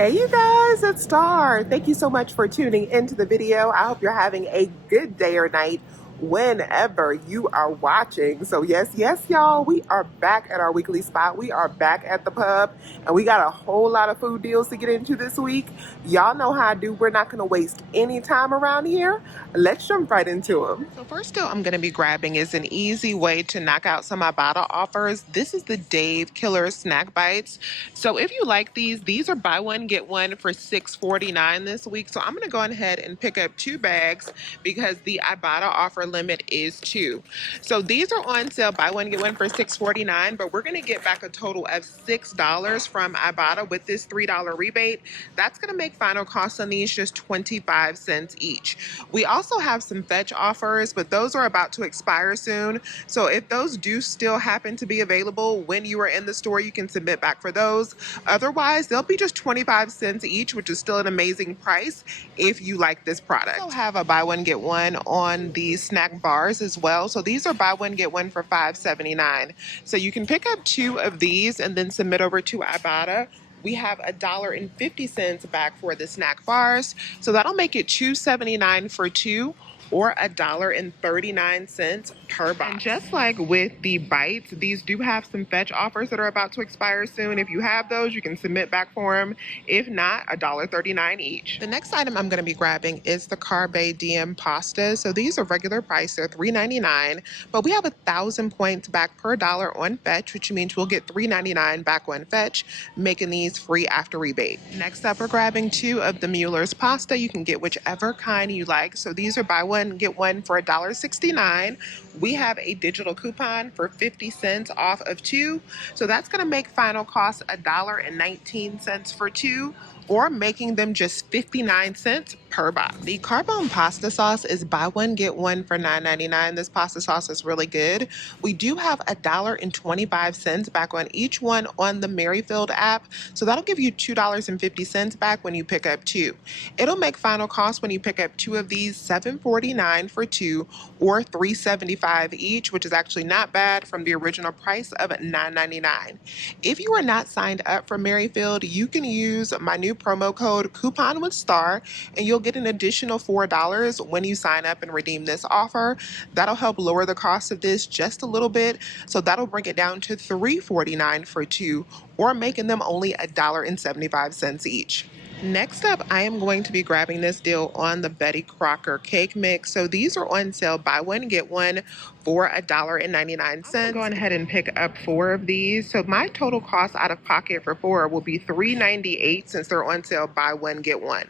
Hey you guys, it's Star. Thank you so much for tuning into the video. I hope you're having a good day or night whenever you are watching. So yes, y'all, we are back at our weekly spot. We are back at the pub and we got a whole lot of food deals to get into this week. Y'all know how I do. We're not going to waste any time around here. Let's jump right into them. So first deal I'm going to be grabbing is an easy way to knock out some Ibotta offers. This is the Dave Killer Snack Bites. So if you like these are buy one get one for $6.49 this week. So I'm going to go ahead and pick up 2 bags because the Ibotta offer limit is 2. So these are on sale, buy one get one for $6.49, but we're going to get back a total of $6 from Ibotta with this $3 rebate. That's going to make final cost on these just 25 cents each. We also have some fetch offers, but those are about to expire soon. So if those do still happen to be available when you are in the store, you can submit back for those. Otherwise, they'll be just 25 cents each, which is still an amazing price if you like this product. We also have a buy one get one on these snack bars as well. So these are buy one get one for $5.79. So you can pick up 2 of these and then submit over to Ibotta. We have $1.50 back for the snack bars. So that'll make it $2.79 for 2 or $1.39 per box. And just like with the bites, these do have some fetch offers that are about to expire soon. If you have those, you can submit back for them. If not, $1.39 each. The next item I'm going to be grabbing is the Carbe DM pasta. So these are regular price, they're $3.99, but we have 1,000 points back per dollar on fetch, which means we'll get $3.99 back on fetch, making these free after rebate. Next up, we're grabbing 2 of the Mueller's pasta. You can get whichever kind you like. So these are buy one get one for $1.69. We have a digital coupon for 50 cents off of 2. So that's going to make final cost $1.19 for 2, or making them just 59 cents per box. The Carbone pasta sauce is buy one get one for $9.99. This pasta sauce is really good. We do have $1.25 back on each one on the Merrifield app. So that'll give you $2.50 back when you pick up 2. It'll make final cost when you pick up 2 of these $7.49 for 2 or $3.75 each, which is actually not bad from the original price of $9.99. If you are not signed up for Merrifield, you can use my new promo code Coupon with Star and you'll get an additional $4 when you sign up and redeem this offer. That'll help lower the cost of this just a little bit. So that'll bring it down to $3.49 for 2 or making them only $1.75 each. Next up, I am going to be grabbing this deal on the Betty Crocker cake mix. So these are on sale, buy one get one for $1.99. I'm going ahead and pick up 4 of these. So my total cost out of pocket for 4 will be $3.98 since they're on sale, buy one get one.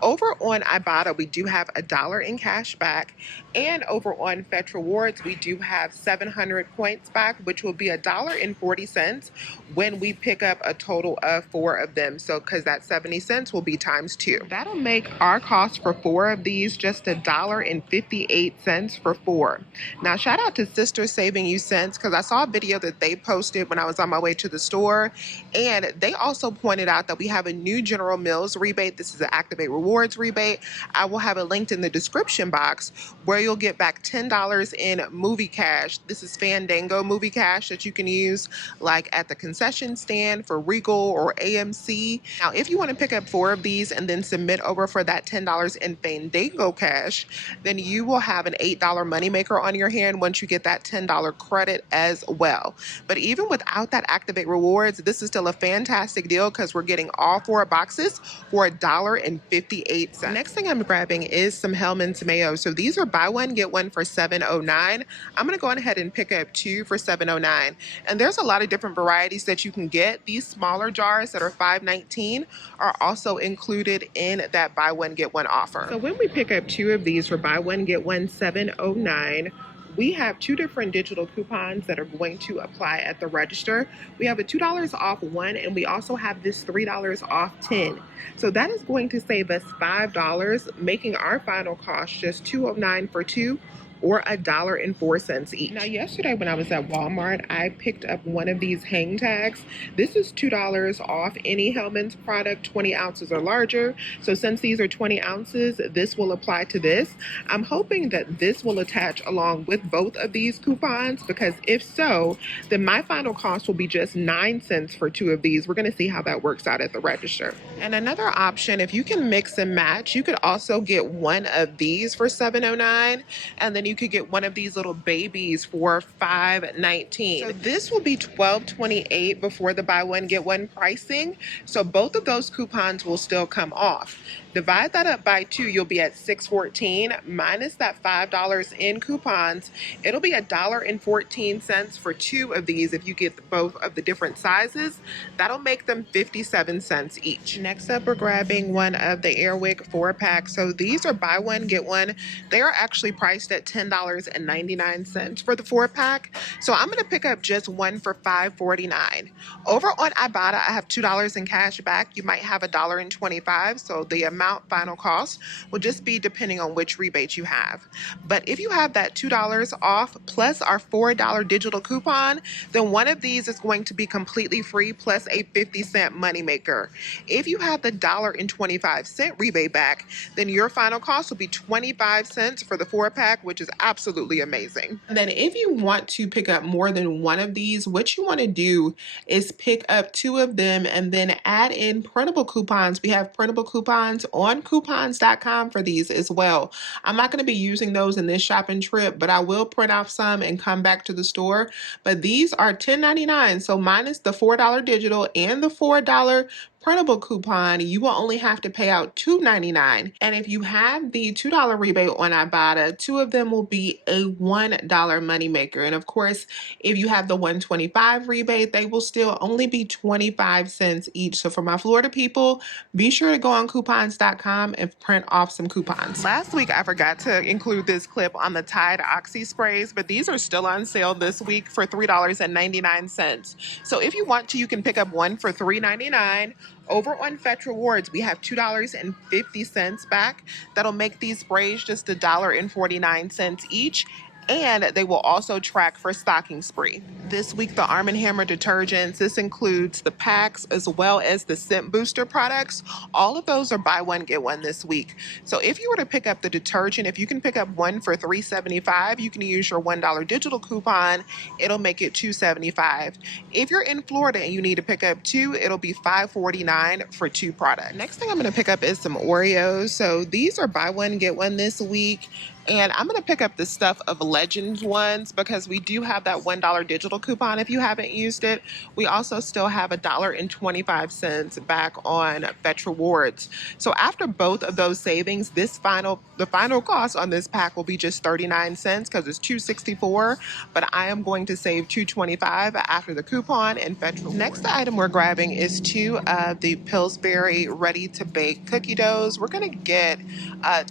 Over on Ibotta, we do have $1 in cash back, and over on Fetch Rewards, we do have 700 points back, which will be $1.40 when we pick up a total of 4 of them. So, because that 70 cents will be times 2. That'll make our cost for 4 of these just $1.58 for 4. Now, shout out to Sister Saving You Cents, because I saw a video that they posted when I was on my way to the store, and they also pointed out that we have a new General Mills rebate. This is an Activate Rewards rebate. I will have it linked in the description box where you'll get back $10 in movie cash. This is Fandango movie cash that you can use like at the concession stand for Regal or AMC. Now, if you want to pick up 4 of these and then submit over for that $10 in Fandango cash, then you will have an $8 moneymaker on your hand once you get that $10 credit as well. But even without that Activate Rewards, this is still a fantastic deal because we're getting all 4 boxes for $1.58. Next thing I'm grabbing is some Hellmann's mayo. So these are buy one get one for $7.09. I'm going to go ahead and pick up 2 for $7.09. And there's a lot of different varieties that you can get. These smaller jars that are $5.19 are also included in that buy one get one offer. So when we pick up 2 of these for buy one get one $7.09, we have 2 different digital coupons that are going to apply at the register. We have a $2 off 1, and we also have this $3 off 10. So that is going to save us $5, making our final cost just $2.09 for 2 or $1.04 each. Now, yesterday when I was at Walmart, I picked up one of these hang tags. This is $2 off any Hellmann's product 20 ounces or larger. So since these are 20 ounces, this will apply to this. I'm hoping that this will attach along with both of these coupons, because if so, then my final cost will be just 9 cents for two of these. We're going to see how that works out at the register. And another option, if you can mix and match, you could also get one of these for $7.09, and then you could get one of these little babies for $5.19. So this will be $12.28 before the buy one get one pricing. So both of those coupons will still come off. Divide that up by 2, you'll be at $6.14 minus that $5 in coupons. It'll be $1.14 for two of these if you get both of the different sizes. That'll make them 57 cents each. Next up, we're grabbing one of the Airwick 4-pack. So these are buy one get one. They are actually priced at $10.99 for the 4-pack. So I'm going to pick up just one for $5.49. Over on Ibotta, I have $2 in cash back. You might have $1.25. So the amount final cost will just be depending on which rebate you have. But if you have that $2 off plus our $4 digital coupon, then one of these is going to be completely free plus a 50-cent moneymaker. If you have the $1.25 rebate back, then your final cost will be 25 cents for the 4-pack, which is absolutely amazing. And then if you want to pick up more than one of these, what you want to do is pick up two of them and then add in printable coupons. We have printable coupons on coupons.com for these as well. I'm not going to be using those in this shopping trip, but I will print off some and come back to the store. But these are $10.99, so minus the $4 digital and the $4 printable coupon, you will only have to pay out $2.99. And if you have the $2 rebate on Ibotta, two of them will be a $1 moneymaker. And of course, if you have the $1.25 rebate, they will still only be 25 cents each. So for my Florida people, be sure to go on coupons.com and print off some coupons. Last week, I forgot to include this clip on the Tide Oxy sprays, but these are still on sale this week for $3.99. So if you want to, you can pick up one for $3.99. Over on Fetch Rewards, we have $2.50 back. That'll make these sprays just $1.49 each. And they will also track for stocking spree. This week, the Arm & Hammer detergents, this includes the packs as well as the scent booster products. All of those are buy one, get one this week. So if you were to pick up the detergent, if you can pick up one for $3.75, you can use your $1 digital coupon. It'll make it $2.75. If you're in Florida and you need to pick up two, it'll be $5.49 for two products. Next thing I'm going to pick up is some Oreos. So these are buy one, get one this week. And I'm going to pick up the Stuff of Legends ones because we do have that $1 digital coupon if you haven't used it. We also still have $1.25 back on Fetch Rewards. So after both of those savings, the final cost on this pack will be just 39 cents because it's $2.64. But I am going to save $2.25 after the coupon and Fetch Rewards. Next item we're grabbing is two of the Pillsbury ready-to-bake cookie doughs. We're going to get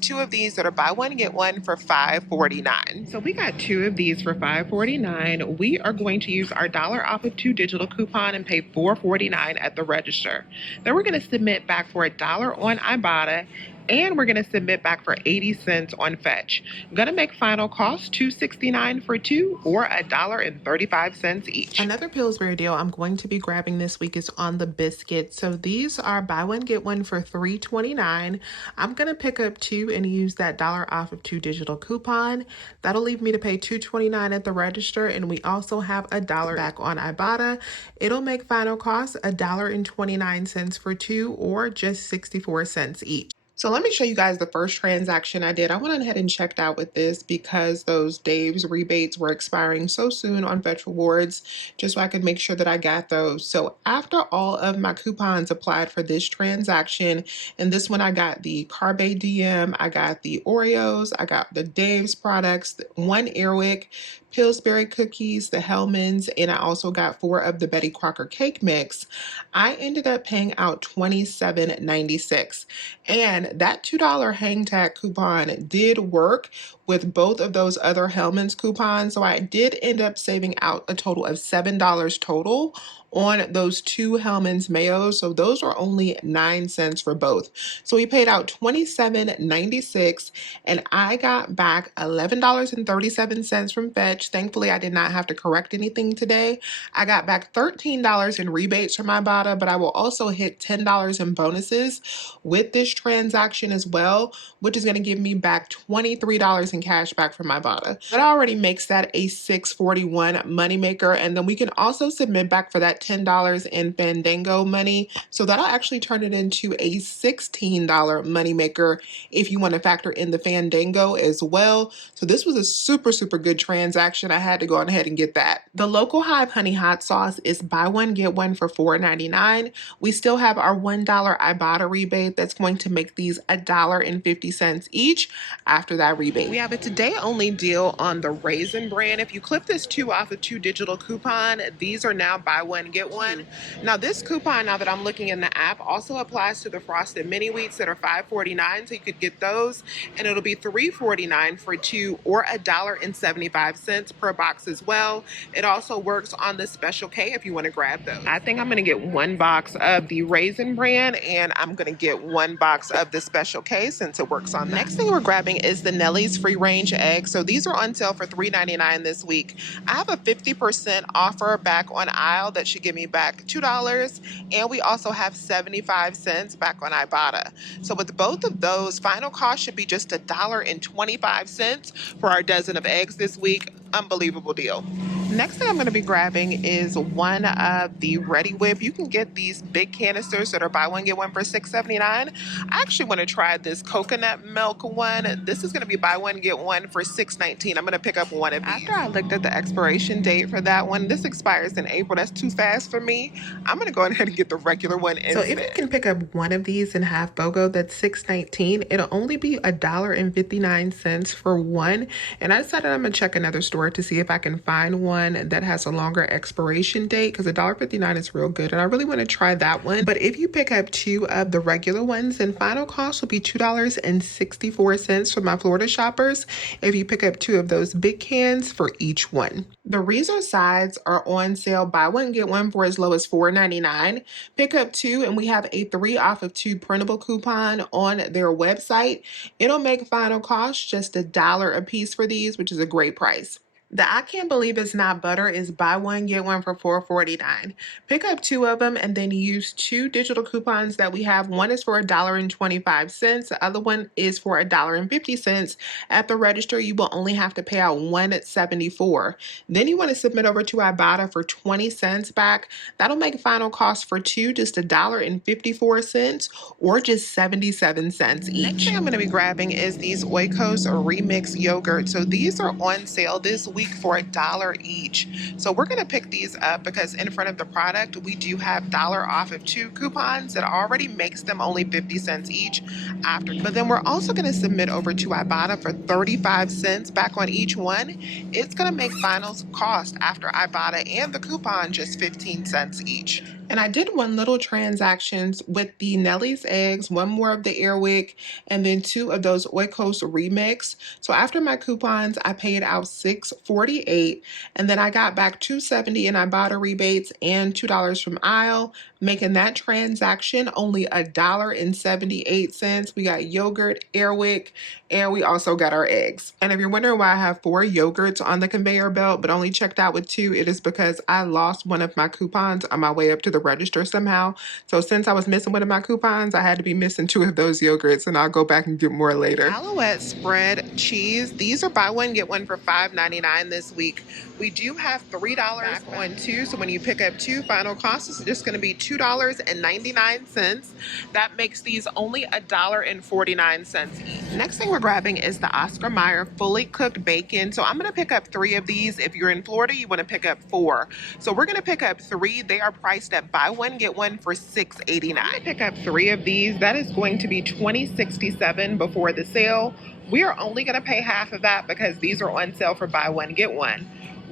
two of these that are buy one, get one for $5.49. So we got two of these for $5.49. We are going to use our $1 off of two digital coupon and pay $4.49 at the register. Then we're going to submit back for $1 on Ibotta, and we're going to submit back for 80 cents on Fetch. I'm going to make final cost $2.69 for two or $1.35 each. Another Pillsbury deal I'm going to be grabbing this week is on the biscuits. So these are buy one, get one for $3.29. I'm going to pick up two and use that $1 off of two digital coupon. That'll leave me to pay $2.29 at the register, and we also have $1 back on Ibotta. It'll make final cost $1.29 for two or just 64 cents each. So let me show you guys the first transaction I did. I went ahead and checked out with this because those Dave's rebates were expiring so soon on Fetch Rewards, just so I could make sure that I got those. So after all of my coupons applied for this transaction, and this one I got the Carbe DM, I got the Oreos, I got the Dave's products, one Airwick, Pillsbury cookies, the Hellmann's, and I also got 4 of the Betty Crocker cake mix. I ended up paying out $27.96. And that $2 hang tag coupon did work with both of those other Hellmann's coupons. So I did end up saving out a total of $7 total on those two Hellmann's mayos. So those were only 9 cents for both. So we paid out $27.96 and I got back $11.37 from Fetch. Thankfully, I did not have to correct anything today. I got back $13 in rebates from Ibotta, but I will also hit $10 in bonuses with this transaction as well, which is going to give me back $23 in cash back from Ibotta. That already makes that a $6.41 moneymaker, and then we can also submit back for that $10 in Fandango money, so that'll actually turn it into a $16 moneymaker if you want to factor in the Fandango as well. So this was a super good transaction. I had to go on ahead and get that. The Local Hive Honey Hot Sauce is buy one get one for $4.99. We still have our $1 Ibotta rebate that's going to make these $1.50 each after that rebate. We have a today only deal on the Raisin brand. If you clip this 2 off of 2 digital coupon, these are now buy one get one. Now this coupon, now that I'm looking in the app, also applies to the Frosted Mini Wheats that are $5.49, so you could get those, and it'll be $3.49 for 2 or $1.75 per box as well. It also works on the Special K if you want to grab those. I think I'm going to get 1 box of the Raisin brand, and I'm going to get 1 box of the Special K since it works on that. Next thing we're grabbing is the Nellie's free range eggs. So these are on sale for $3.99 this week. I have a 50% offer back on aisle that should give me back $2, and we also have 75 cents back on Ibotta. So with both of those, final cost should be just $1.25 for our dozen of eggs this week. Unbelievable deal. Next thing I'm going to be grabbing is one of the Ready Whip. You can get these big canisters that are buy one get one for $6.79. I actually want to try this coconut milk one. This is going to be buy one get one for $6.19. I'm going to pick up one of these. After I looked at the expiration date for that one, this expires in April. That's too fast for me. I'm going to go ahead and get the regular one instead. So if you can pick up one of these and have BOGO, that's $6.19. It'll only be $1.59 for one. And I decided I'm going to check another store to see if I can find one that has a longer expiration date, because $1.59 is real good and I really want to try that one. But if you pick up 2 of the regular ones, then final cost will be $2.64 for my Florida shoppers if you pick up 2 of those big cans for each one. The Reezer sides are on sale, buy one get one for as low as $4.99. Pick up 2 and we have a 3 off of 2 printable coupon on their website. It'll make final cost just $1 a piece for these, which is a great price. The I Can't Believe It's Not Butter is buy one get one for $4.49. Pick up 2 of them and then use 2 digital coupons that we have. One is for $1.25. The other one is for $1.50. At the register, you will only have to pay out $1.74. Then you want to submit over to Ibotta for 20 cents back. That'll make final cost for 2 just $1.54 or just 77 cents each. Next thing I'm going to be grabbing is these Oikos Remix Yogurt. So these are on sale this week for $1 each. So we're going to pick these up because in front of the product we do have $1 off of 2 coupons that already makes them only 50 cents each after. But then we're also going to submit over to Ibotta for 35 cents back on each one. It's going to make final cost after Ibotta and the coupon just 15 cents each. And I did 1 little transactions with the Nellie's eggs, 1 more of the Airwick, and then 2 of those Oikos Remix. So after my coupons, I paid out $6.48, and then I got back $2.70 in Ibotta rebates and $2 from aisle, making that transaction only $1.78. We got yogurt, Airwick, and we also got our eggs. And if you're wondering why I have 4 yogurts on the conveyor belt but only checked out with 2, it is because I lost one of my coupons on my way up to the register somehow. So since I was missing one of my coupons, I had to be missing 2 of those yogurts, and I'll go back and get more later. Alouette spread cheese. These are buy one get one for $5.99 this week. We do have $3 back on 2, so when you pick up 2, final cost is just going to be $2.99. That makes these only $1.49 each. Next thing we're grabbing is the Oscar Mayer fully cooked bacon. So I'm going to pick up 3 of these. If you're in Florida, you want to pick up 4. So we're going to pick up 3. They are priced at buy one get one for $6.89. Pick up 3 of these. That is going to be $20.67 before the sale. We are only going to pay half of that because these are on sale for buy one get one.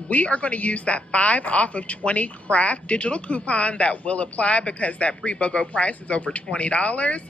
We are going to use that 5 off of 20 craft digital coupon that will apply because that pre-BOGO price is over $20.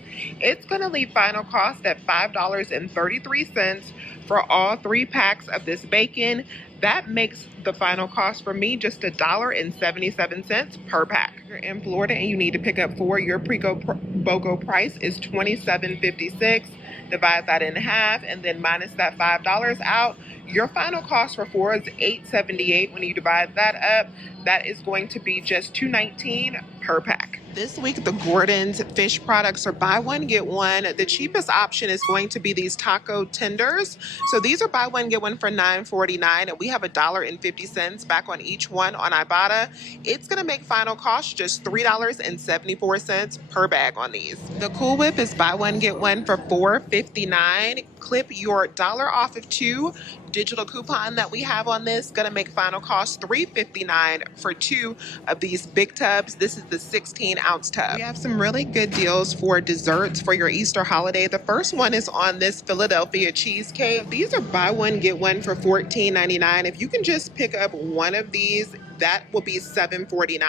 It's going to leave final cost at $5.33 for all 3 packs of this bacon. That makes the final cost for me just $1.77 per pack. If you're in Florida and you need to pick up 4, your BOGO price is $27.56. Divide that in half and then minus that $5 out. Your final cost for 4 is $8.78. When you divide that up, that is going to be just $2.19 per pack. This week, the Gordon's fish products are buy one, get one. The cheapest option is going to be these taco tenders. So these are buy one, get one for $9.49. And we have $1.50 back on each one on Ibotta. It's going to make final cost just $3.74 per bag on these. The Cool Whip is buy one, get one for $4.59. Clip your $1 off of 2 digital coupon that we have on this. Gonna make final cost $3.59 for 2 of these big tubs. This is the 16-ounce tub. We have some really good deals for desserts for your Easter holiday. The first one is on this Philadelphia cheesecake. These are buy one, get one for $14.99. If you can just pick up one of these, that will be $7.49.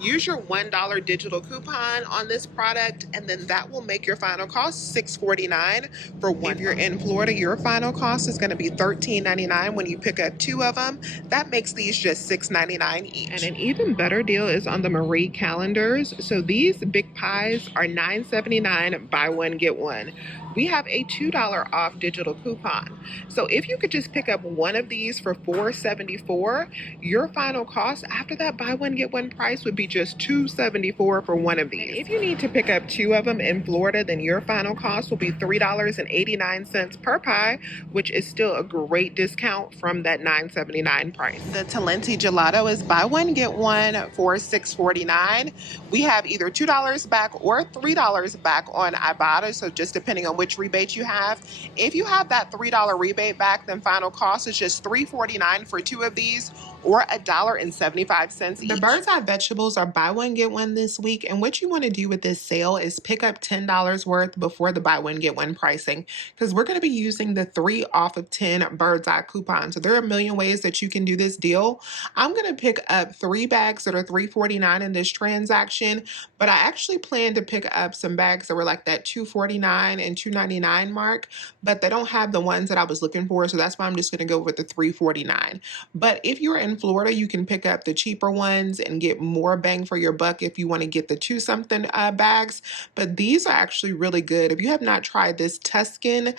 Use your $1 digital coupon on this product, and then that will make your final cost $6.49 for one. If you're in Florida, your final cost is going to be $13.99 when you pick up 2 of them. That makes these just $6.99 each. And an even better deal is on the Marie calendars. So these big pies are $9.79, buy one, get one. We have a $2 off digital coupon. So if you could just pick up one of these for $4.74, your final cost after that buy one, get one price would be just $2.74 for one of these. And if you need to pick up 2 of them in Florida, then your final cost will be $3.89 per pie, which is still a great discount from that $9.79 price. The Talenti gelato is buy one, get one for $6.49. We have either $2 back or $3 back on Ibotta, so just depending on which rebate you have. If you have that $3 rebate back, then final cost is just $3.49 for 2 of these, or $1.75 each. The Bird's Eye vegetables are buy one, get one this week. And what you want to do with this sale is pick up $10 worth before the buy one, get one pricing, because we're going to be using the 3 off of 10 Bird's Eye coupons. So there are a million ways that you can do this deal. I'm going to pick up 3 bags that are $3.49 in this transaction, but I actually plan to pick up some bags that were like that $2.49 and $2.99 mark, but they don't have the ones that I was looking for. So that's why I'm just going to go with the $3.49. But if you're in Florida, you can pick up the cheaper ones and get more bang for your buck if you want to get the 2-something bags. But these are actually really good. If you have not tried this Tuscan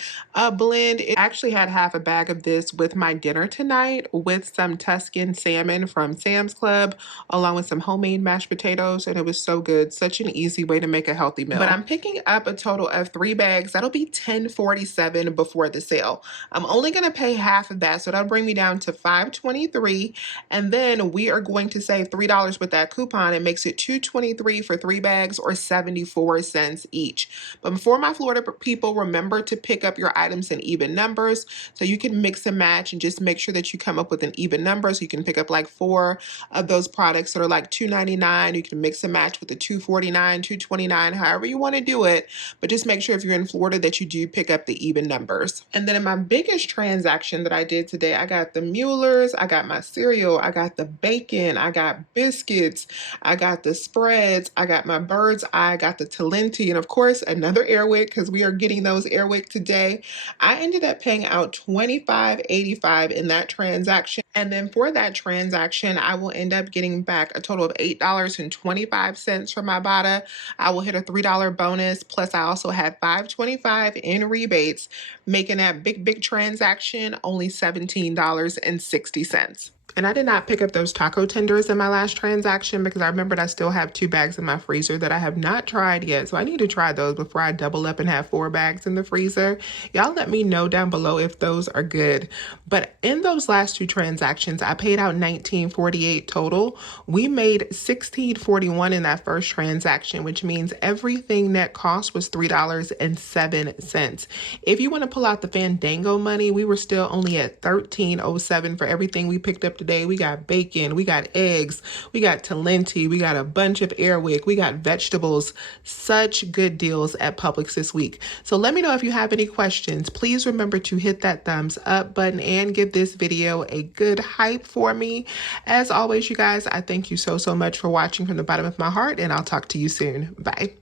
blend, it actually had half a bag of this with my dinner tonight with some Tuscan salmon from Sam's Club, along with some homemade mashed potatoes, and it was so good. Such an easy way to make a healthy meal. But I'm picking up a total of 3 bags. That'll be $10.47 before the sale. I'm only going to pay half of that, so that'll bring me down to $5.23. And then we are going to save $3 with that coupon. It makes it $2.23 for 3 bags, or 74 cents each. But before my Florida people, remember to pick up your items in even numbers so you can mix and match and just make sure that you come up with an even number. So you can pick up like 4 of those products that are like $2.99. You can mix and match with the $2.49, $2.29, however you want to do it. But just make sure if you're in Florida that you do pick up the even numbers. And then in my biggest transaction that I did today, I got the Mueller's, I got my cereal, I got the bacon, I got biscuits, I got the spreads, I got my Bird's Eye, I got the Talenti, and of course another Airwick, because we are getting those Airwick today. I ended up paying out $25.85 in that transaction. And then for that transaction, I will end up getting back a total of $8.25 from Ibotta. I will hit a $3 bonus, plus I also had $5.25 in rebates, making that big transaction only $17.60. And I did not pick up those taco tenders in my last transaction because I remembered I still have 2 bags in my freezer that I have not tried yet. So I need to try those before I double up and have 4 bags in the freezer. Y'all let me know down below if those are good. But in those last 2 transactions, I paid out $19.48 total. We made $16.41 in that first transaction, which means everything net cost was $3.07. If you want to pull out the Fandango money, we were still only at $13.07 for everything we picked up today. We got bacon, we got eggs, we got Talenti, we got a bunch of Airwick, we got vegetables. Such good deals at Publix this week. So let me know if you have any questions. Please remember to hit that thumbs up button and give this video a good hype for me. As always, you guys, I thank you so much for watching from the bottom of my heart, and I'll talk to you soon. Bye.